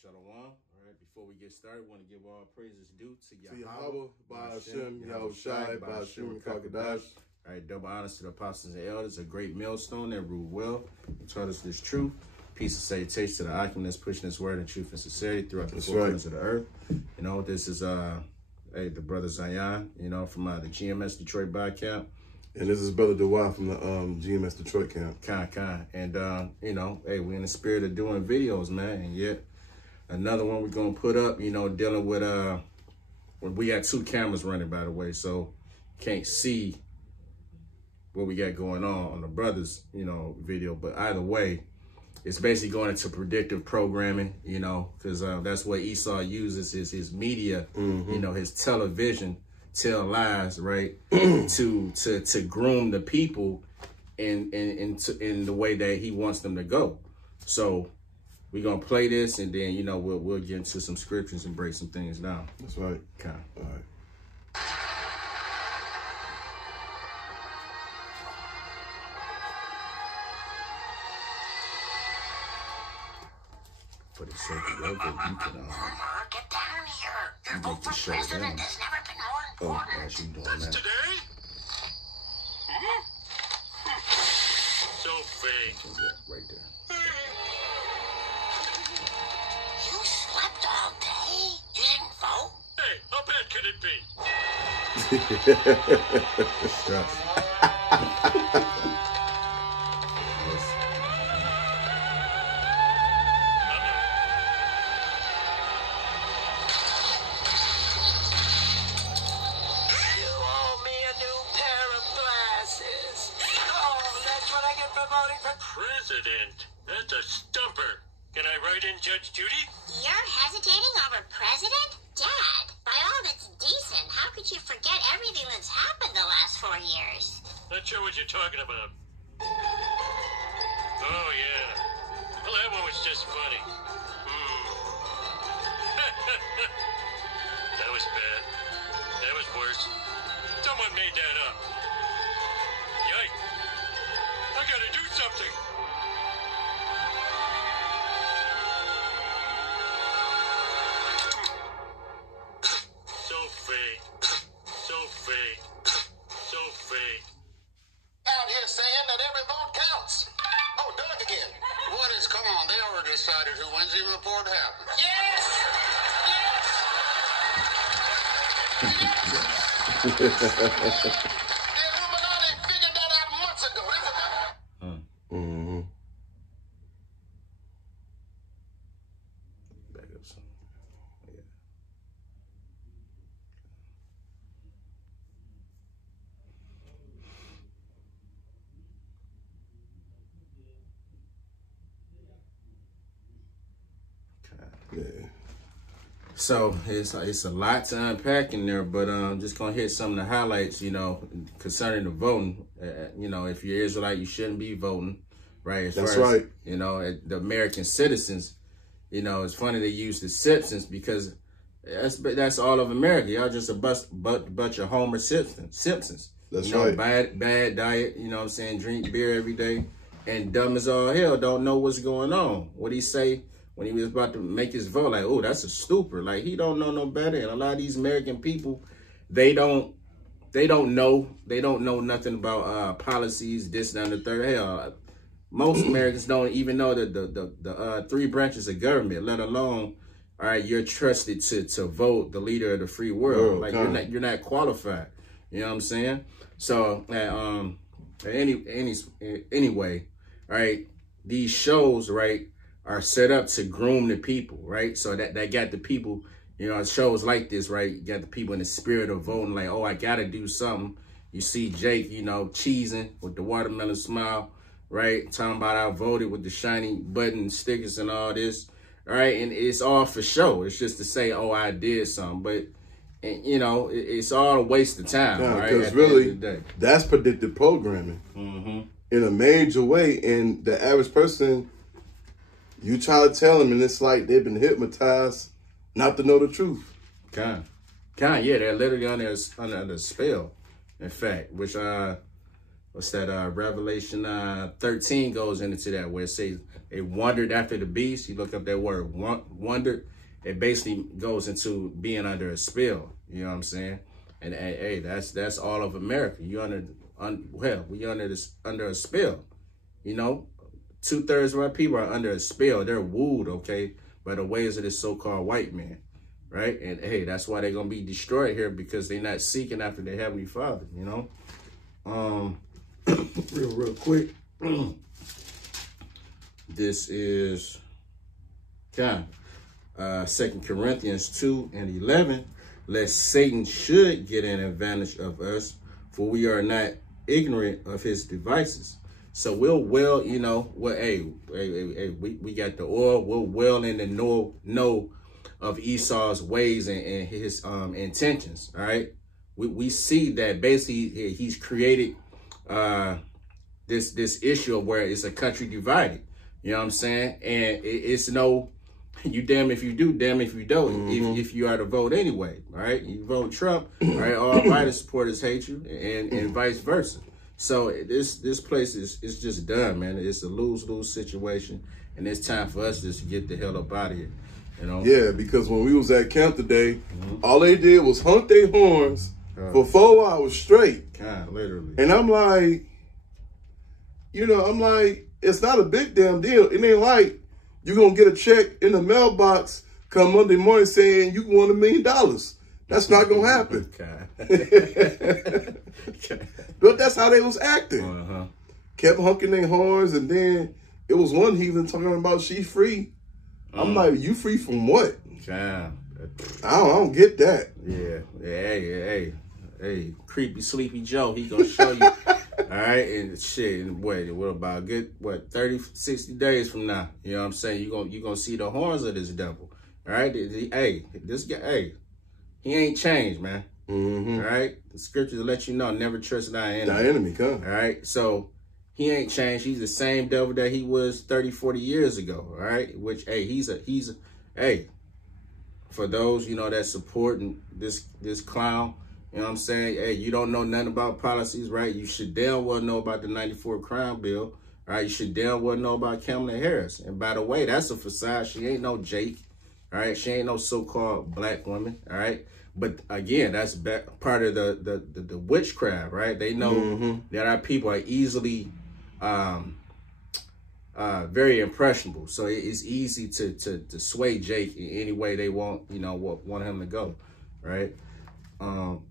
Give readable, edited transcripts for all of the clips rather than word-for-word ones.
Shalom. All right, before we get started, I want to give all praises due to Yahweh, Ba'Hashem, Yahushai, Ba'Hashem, Kakadash. All right, double honors to the apostles and elders, a great millstone that ruled well and taught us this truth. Peace and salutation to the Akim that's pushing this word in truth and sincerity throughout the four corners of the earth. You know, this is the brother Zion, you know, from the GMS Detroit Bar Camp. And this is Brother Dewey from the GMS Detroit Camp. And, you know, hey, we're in the spirit of doing videos, man. And yet another one we're going to put up, you know, dealing with, when we got two cameras running, by the way, so can't see what we got going on the brothers, you know, video. But either way, it's basically going into predictive programming, you know, because that's what Esau uses, is his media, you know, his television, tell lies, right, to groom the people in the way that he wants them to go. So we're gonna play this, and then, you know, we'll get into some scriptures and break some things down. That's right. Okay. All right. For the sake of love, you can get down here. Your vote for president has never been more important. Oh, yeah, she doing that. Today? So fake. Yeah, right there. You slept all day? You didn't vote? Hey, how bad could it be? President. That's a stumper. Can I write in Judge Judy? You're hesitating over president? Dad, by all that's decent, how could you forget everything that's happened the last 4 years? Not sure what you're talking about. Oh, yeah. Well, that one was just funny. That was bad. That was worse. Someone made that up. Yikes. I gotta do something. So fake. So fake. So fake. Out here saying that every vote counts. Oh, Doug again. What is, come on, they already decided who wins even before it happens. Yes! Yes! Yeah. So it's a lot to unpack in there, but I'm just gonna hit some of the highlights, you know, concerning the voting. You know, if you're Israelite, you shouldn't be voting, right? That's right. You know, the American citizens, you know, it's funny they use the Simpsons because that's all of America. Y'all just a bunch of Homer Simpsons. That's you know, right. Bad diet, you know what I'm saying? Drink beer every day and dumb as all hell, don't know what's going on. What he say when he was about to make his vote, like, oh, that's a stupid. Like, he don't know no better. And a lot of these American people, they don't know nothing about policies, this, that, and the third. Hell, most Americans don't even know the three branches of government, let alone, all right, you're trusted to vote the leader of the free world. Like, you're not qualified. You know what I'm saying? So, anyway, all right, these shows, right, are set up to groom the people, right? So that got the people, you know, shows like this, right? You got the people in the spirit of voting, like, oh, I gotta do something. You see Jake, you know, cheesing with the watermelon smile, right? Talking about I voted with the shiny button stickers and all this, right? And it's all for show. It's just to say, oh, I did something. But, you know, it's all a waste of time, right? Because really, that's predictive programming in a major way. And the average person, you try to tell them, and it's like they've been hypnotized not to know the truth. Yeah, they're literally under the spell, in fact, which what's that? Revelation 13 goes into that, where it says they wandered after the beast. You look up that word, wondered. It basically goes into being under a spell. You know what I'm saying? And hey, that's all of America. You we under a spell. You know, 2/3 of our people are under a spell. They're wooed, okay, by the ways of this so-called white man, right? And hey, that's why they're gonna be destroyed here, because they're not seeking after their heavenly Father. You know, real quick. This is 2 Corinthians 2:11. Lest Satan should get an advantage of us, for we are not ignorant of his devices. So you know, we got the oil. We're well in the know of Esau's ways and his intentions. All right, we see that basically he's created this issue of where it's a country divided. You know what I'm saying? And it's no, you damn if you do, damn if you don't. If you are to vote anyway, all right? You vote Trump, all right? All Biden supporters hate you, and vice versa. So this place is just done, man. It's a lose-lose situation, and it's time for us just to get the hell up out of here. You know? Yeah, because when we was at camp today, all they did was hunt their horns for 4 hours straight. God, literally. And I'm like, it's not a big damn deal. It ain't like you're going to get a check in the mailbox come Monday morning saying you won $1 million. That's not going to happen. But that's how they was acting. Kept honking their horns, and then it was one heathen talking about she free. I'm like, you free from what? I don't get that. Yeah. Hey, creepy sleepy Joe, he gonna show you. All right, and shit, what about 30, 60 days from now? You know what I'm saying? You gonna see the horns of this devil. All right, this guy, he ain't changed, man. All right, the scriptures let you know, never trust thy enemy. Thy enemy, come. All right, so he ain't changed. He's the same devil that he was 30, 40 years ago. All right, which he's for those that's supporting this clown. You know what I'm saying? Hey, you don't know nothing about policies, right? You should damn well know about the 94 crime bill, right? You should damn well know about Kamala Harris. And by the way, that's a facade. She ain't no Jake, all right? She ain't no so-called black woman, all right? But again, that's part of the witchcraft, right? They know that our people are easily very impressionable. So it's easy to sway Jake in any way they want, want him to go, right?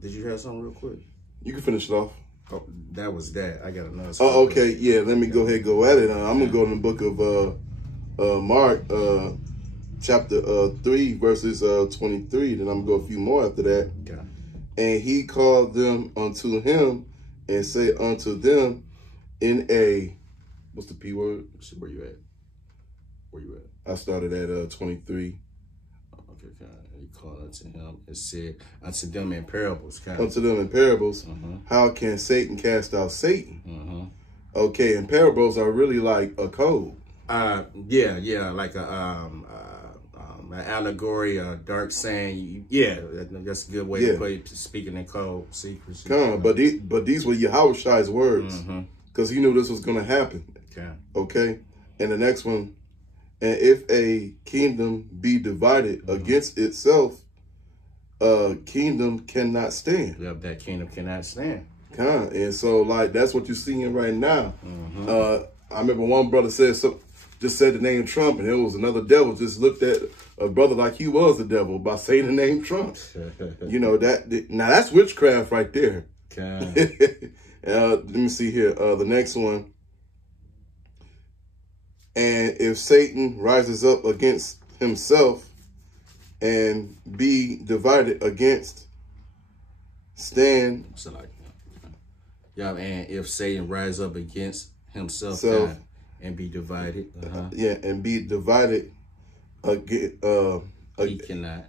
Did you have something real quick? You can finish it off. Oh, that was that. I got another. Oh, okay. Yeah, let me go ahead and go at it. I'm going to go in the book of Mark, chapter 3, verses 23. Then I'm going to go a few more after that. Okay. And he called them unto him and say unto them in a, what's the P word? So where you at? I started at 23. Okay, God. He called unto him and said unto them in parables. Unto them in parables. How can Satan cast out Satan? Okay, and parables are really like a code. Yeah, like an allegory, a dark saying. Yeah, that's a good way to put it, speaking in code, secrecy. But these were Yahushua's words, because he knew this was going to happen. Okay, and the next one, and if a kingdom be divided against itself, kingdom cannot stand. Yep, that kingdom cannot stand. And so, like, that's what you're seeing right now. I remember one brother just said the name Trump, and it was another devil just looked at a brother like he was the devil by saying the name Trump. Now that's witchcraft right there. Let me see here. The next one. And if Satan rises up against himself and be divided against, stand. So like, yeah, and if Satan rise up against himself and be divided, and be divided again,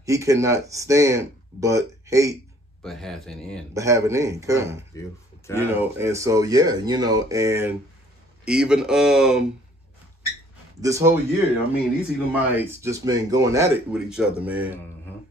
he cannot stand, but hate, but have an end. Beautiful. And so and even this whole year, I mean, these Edomites just been going at it with each other, man.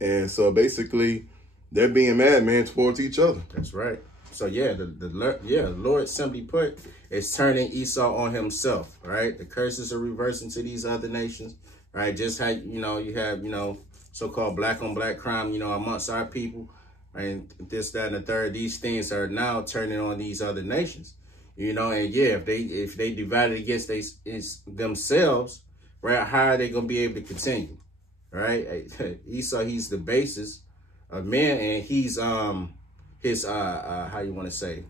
And so basically they're being mad, man, towards each other. That's right. So yeah, the Lord simply put is turning Esau on himself, right? The curses are reversing to these other nations, right? Just how, you know, you have, you know, so-called black on black crime, you know, amongst our people, and this, that, and the third. These things are now turning on these other nations, you know. And yeah, if they divided against themselves, right, how are they gonna be able to continue, right? Esau, he's the basis of man, and he's his how you want to say,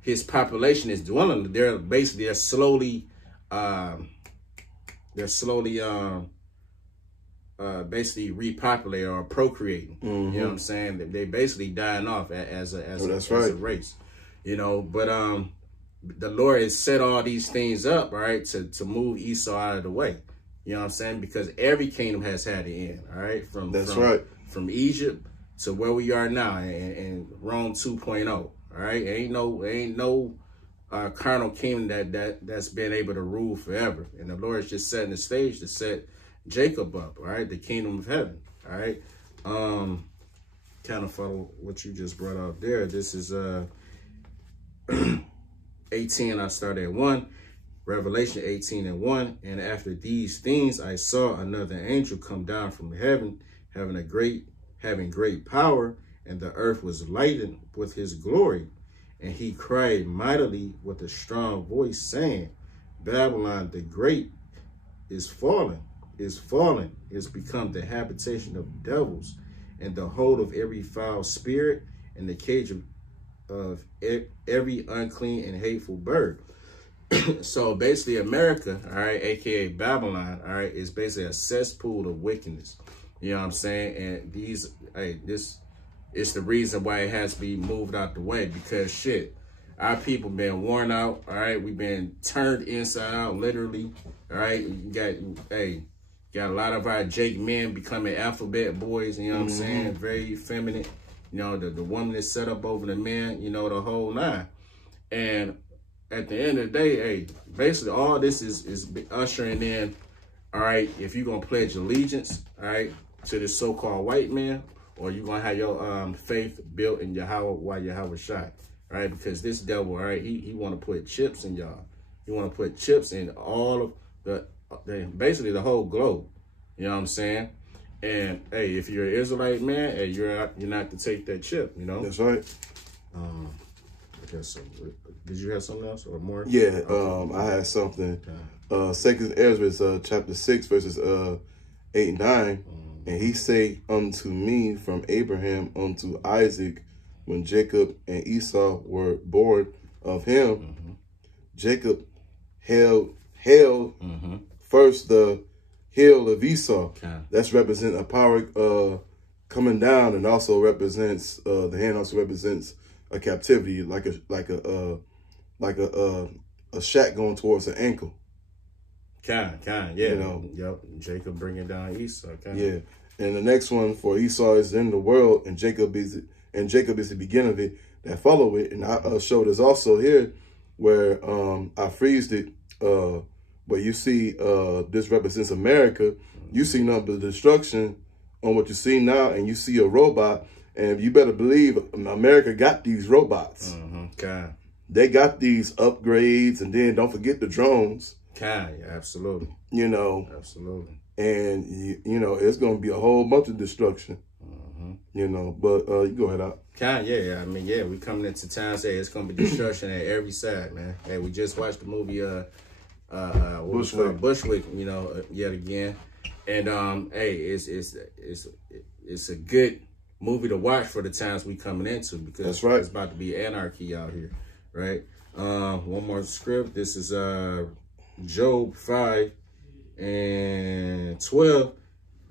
his population is dwindling. They're slowly basically repopulating or procreating. You know what I'm saying? They basically dying off as a race, you know. But the Lord has set all these things up, right, to move Esau out of the way. You know what I'm saying? Because every kingdom has had an end, all right? From Egypt to where we are now, and Rome 2.0, all right? Ain't no carnal kingdom that's been able to rule forever. And the Lord is just setting the stage to set Jacob up, all right? The kingdom of heaven, all right? Kind of follow what you just brought out there. This is 18, I started at 1. Revelation 18:1. And after these things, I saw another angel come down from heaven, having great power, and the earth was lightened with his glory. And he cried mightily with a strong voice, saying, Babylon the Great is fallen, is become the habitation of devils, and the hold of every foul spirit, and the cage of every unclean and hateful bird. So basically America, all right, aka Babylon, all right, is basically a cesspool of wickedness. You know what I'm saying? And this is the reason why it has to be moved out the way, because shit, our people been worn out, all right? We've been turned inside out, literally, all right? You got a lot of our Jake men becoming alphabet boys, you know what I'm saying? Very effeminate. You know, the woman is set up over the man, you know, the whole nine. And at the end of the day, basically all this is ushering in, all right, if you're going to pledge allegiance, all right, to this so-called white man, or you're going to have your faith built in Yahweh while Yahweh shot, right? Because this devil, all right, he want to put chips in y'all. He want to put chips in all of basically the whole globe. You know what I'm saying? And, hey, if you're an Israelite man, hey, you're not to take that chip, you know? That's right. Did you have something else or more? Yeah, I had something. Second Ezra, chapter 6, verses 8 and 9. And he say unto me from Abraham unto Isaac, when Jacob and Esau were born of him, Jacob held first the heel of Esau. That's represent a power coming down, and also represents the hand also represents a captivity, like a shack going towards an ankle. Yeah. You know, yep. Jacob bringing down Esau. Yeah. And the next one, for Esau is in the world, and Jacob is the beginning of it that follow it. And I showed us also here where I freezed it, where you see this represents America. You see nothing but destruction on what you see now, and you see a robot, and you better believe America got these robots. They got these upgrades, and then don't forget the drones. Yeah, absolutely. You know, absolutely. And you know, it's gonna be a whole bunch of destruction. You know, but you go ahead out. Yeah. I mean, yeah, we coming into town. Say it's gonna be destruction at every side, man. Hey, we just watched the movie Bushwick. You know, yet again, and hey, it's a good movie to watch for the times we coming into, because that's right. It's about to be anarchy out here, right? One more script. This is Job 5:12,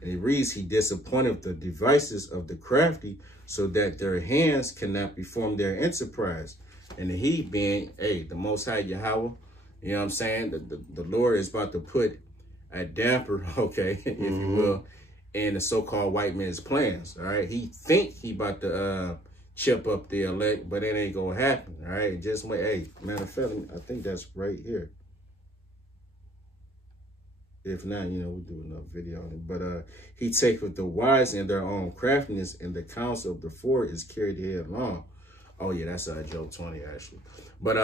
and it reads, he disappointed the devices of the crafty, so that their hands cannot perform their enterprise. And the he being, hey, the Most High Yahweh, you know what I'm saying? The Lord is about to put a damper, okay, if you will, in the so-called white man's plans, all right? He think he about to chip up the elect, but it ain't gonna happen, all right? Just wait. Hey, matter of fact, I think that's right here. If not, you know, we'll do another video on it. But he taketh the wise in their own craftiness, and the counsel of the fool is carried headlong. Oh yeah, that's Job 20 actually. But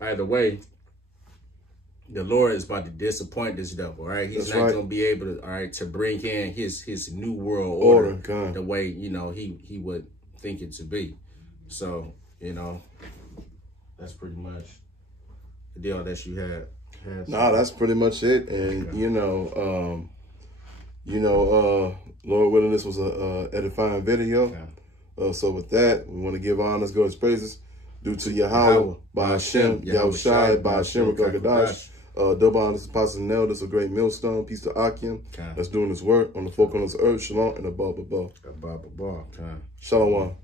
either way, the Lord is about to disappoint this devil. All right, he's That's not right. gonna be able to. All right, to bring in his new world order God. the way he would think it to be. So that's pretty much the deal that you had. Nah, that's pretty much it. And Lord willing, this was a edifying video. So with that, we want to give honors, glory, praises due to Yahweh, by Hashem, Yahushai, by Hashem, Rakakadash. Double honors to Pastor Nell. This is a great millstone. Peace to Akim. That's doing his work on the folk on this earth. Shalom and above. Above. Shalom.